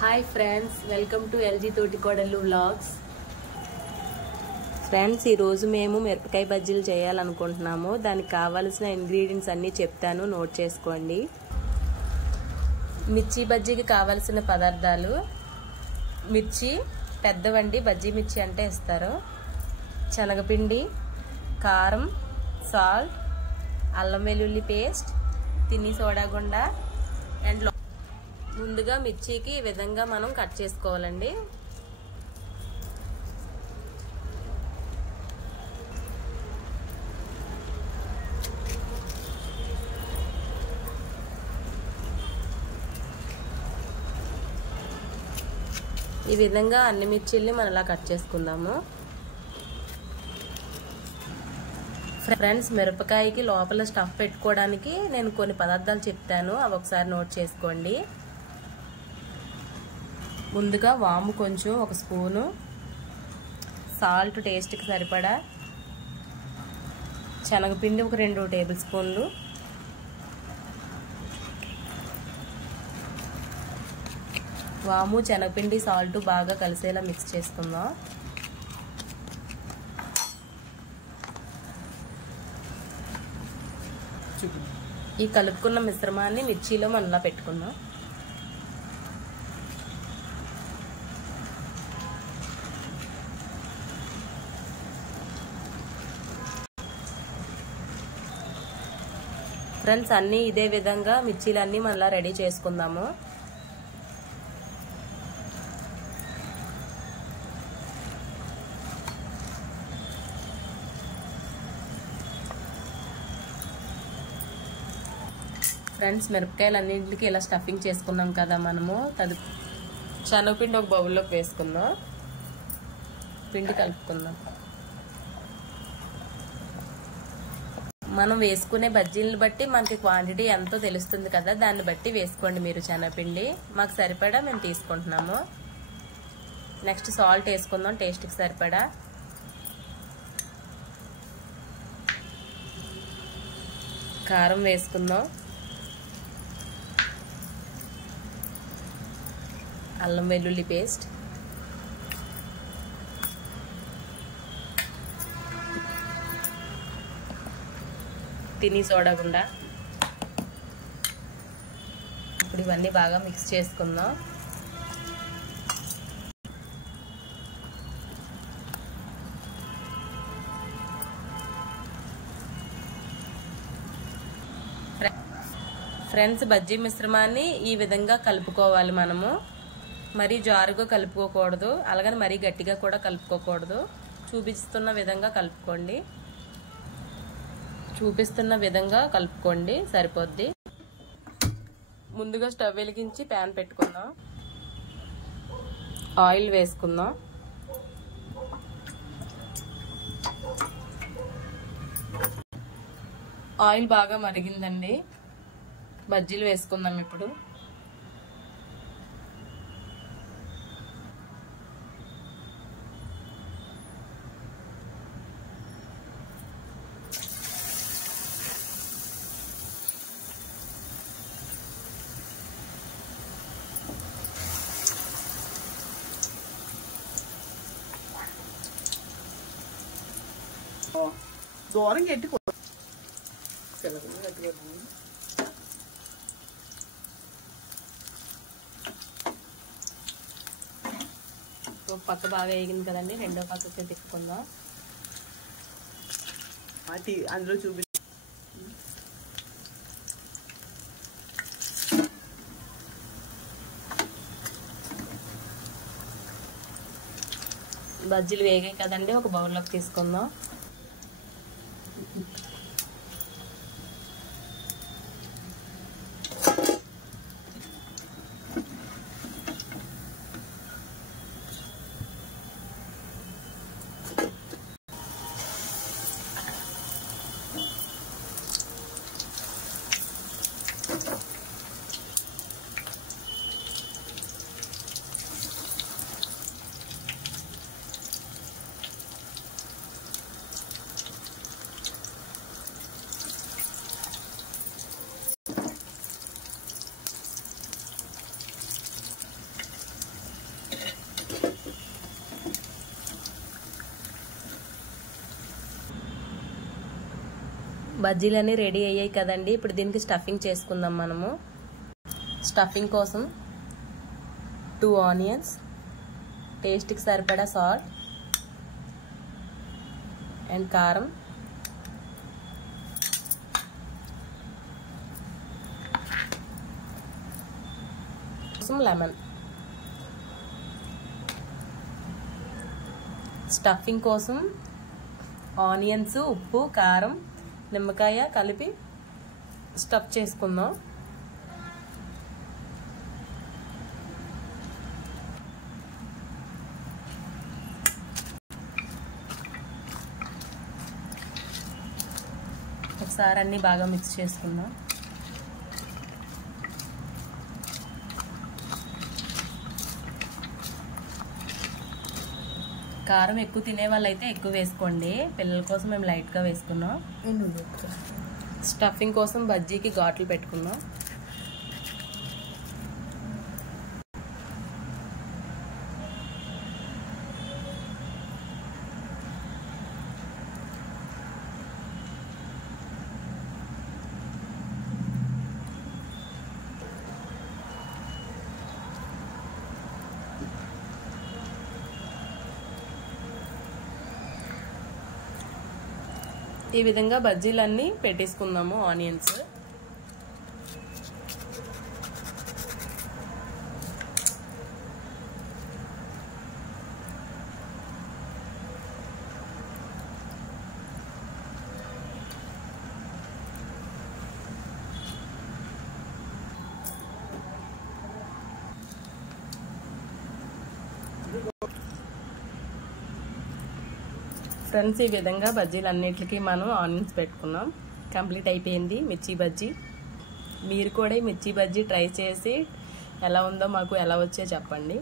Hi friends, welcome to LG తోటికోడళ్ళు vlogs. Friends, ఈరోజు మేము మిరపకాయ బజ్జీలు చేయాలనుకుంటున్నాము. దానికి కావాల్సిన ఇంగ్రీడియంట్స్ అన్నీ చెప్తాను, నోట్ చేసుకోండి. మిర్చి బజ్జీకి కావాల్సిన పదార్థాలు: మిర్చి పెద్దవండి, బజ్జీ మిర్చి అంటే ఇస్తారు, శనగపిండి, కారం, సాల్ట్, అల్లం వెల్లుల్లి పేస్ట్, తిని సోడా గుండ అండ్ ముందుగా మిర్చికి ఈ విధంగా మనం కట్ చేసుకోవాలండి. ఈ విధంగా అన్ని మిర్చీల్ని మనం ఇలా కట్ చేసుకుందాము. ఫ్రెండ్స్, మిరపకాయకి లోపల స్టఫ్ పెట్టుకోవడానికి నేను కొన్ని పదార్థాలు చెప్తాను, అవి ఒకసారి నోట్ చేసుకోండి. ముందుగా వాము కొంచెం, 1 స్పూను, సాల్ట్ టేస్ట్కి సరిపడా, శనగపిండి 2 టేబుల్ స్పూన్లు, వాము, శనగపిండి, సాల్ట్ బాగా కలిసేలా మిక్స్ చేసుకుందాం. ఈ కలుపుకున్న మిశ్రమాన్ని మిర్చిలో మనలా పెట్టుకుందాం. ఫ్రెండ్స్, అన్నీ ఇదే విధంగా మిర్చీలన్నీ మనలా రెడీ చేసుకుందాము. ఫ్రెండ్స్, మిరపకాయలన్నింటికి ఇలా స్టఫింగ్ చేసుకున్నాం కదా మనము. శనగపిండి ఒక బౌల్లోకి వేసుకుందాం, పిండి కలుపుకుందాం. మనం వేసుకునే బజ్జీలను బట్టి మనకి క్వాంటిటీ ఎంతో తెలుస్తుంది కదా, దాన్ని బట్టి వేసుకోండి మీరు శనగపిండి. మాకు సరిపడా మేము తీసుకుంటున్నాము. నెక్స్ట్ సాల్ట్ వేసుకుందాం టేస్ట్కి సరిపడా. కారం వేసుకుందాం, అల్లం వెల్లుల్లి పేస్ట్, తిని సోడా గుండ. ఇప్పుడు ఇవన్నీ బాగా మిక్స్ చేసుకుందాం. ఫ్రెండ్స్, బజ్జీ మిశ్రమాన్ని ఈ విధంగా కలుపుకోవాలి మనము. మరీ జారుగా కలుపుకోకూడదు, అలాగని మరీ గట్టిగా కూడా కలుపుకోకూడదు. చూపిస్తున్న విధంగా కలుపుకోండి, సరిపోద్ది. ముందుగా స్టవ్ వెలిగించి ప్యాన్ పెట్టుకుందాం. ఆయిల్ వేసుకుందాం. ఆయిల్ బాగా మరిగిందండి, బజ్జీలు వేసుకుందాం ఇప్పుడు. దూరం గట్టి పక్క బాగా వేగింది కదండి, రెండో పక్కకి తిప్పుకుందాం. అందులో చూపి బజ్జీలు వేగాయి కదండి, ఒక బౌల్లోకి తీసుకుందాం. బజ్జీలన్నీ రెడీ అయ్యాయి కదండి. ఇప్పుడు దీనికి స్టఫింగ్ చేసుకుందాం మనము. స్టఫింగ్ కోసం 2 ఆనియన్స్, టేస్ట్కి సరిపడా సాల్ట్ అండ్ కారం, లెమన్. స్టఫింగ్ కోసం ఆనియన్స్, ఉప్పు, కారం, నిమ్మకాయ కలిపి స్టఫ్ చేసుకుందాం. ఒకసారి అన్ని బాగా మిక్స్ చేసుకుందాం. కారం ఎక్కువ తినే వాళ్ళైతే ఎక్కువ వేసుకోండి. పిల్లల కోసం మేము లైట్గా వేసుకున్నాం. స్టఫింగ్ కోసం బజ్జీకి ఘాట్లు పెట్టుకున్నాం. ఈ విధంగా బజ్జీలన్నీ పెట్టేసుకుందాము. ఆనియన్స్ ఫ్రెండ్స్, ఈ విధంగా బజ్జీలన్నిటికీ మనం ఆనియన్స్ పెట్టుకున్నాం. కంప్లీట్ అయిపోయింది మిర్చి బజ్జీ. మీరు కూడా మిర్చి బజ్జీ ట్రై చేసి ఎలా ఉందో మాకు ఎలా వచ్చో చెప్పండి.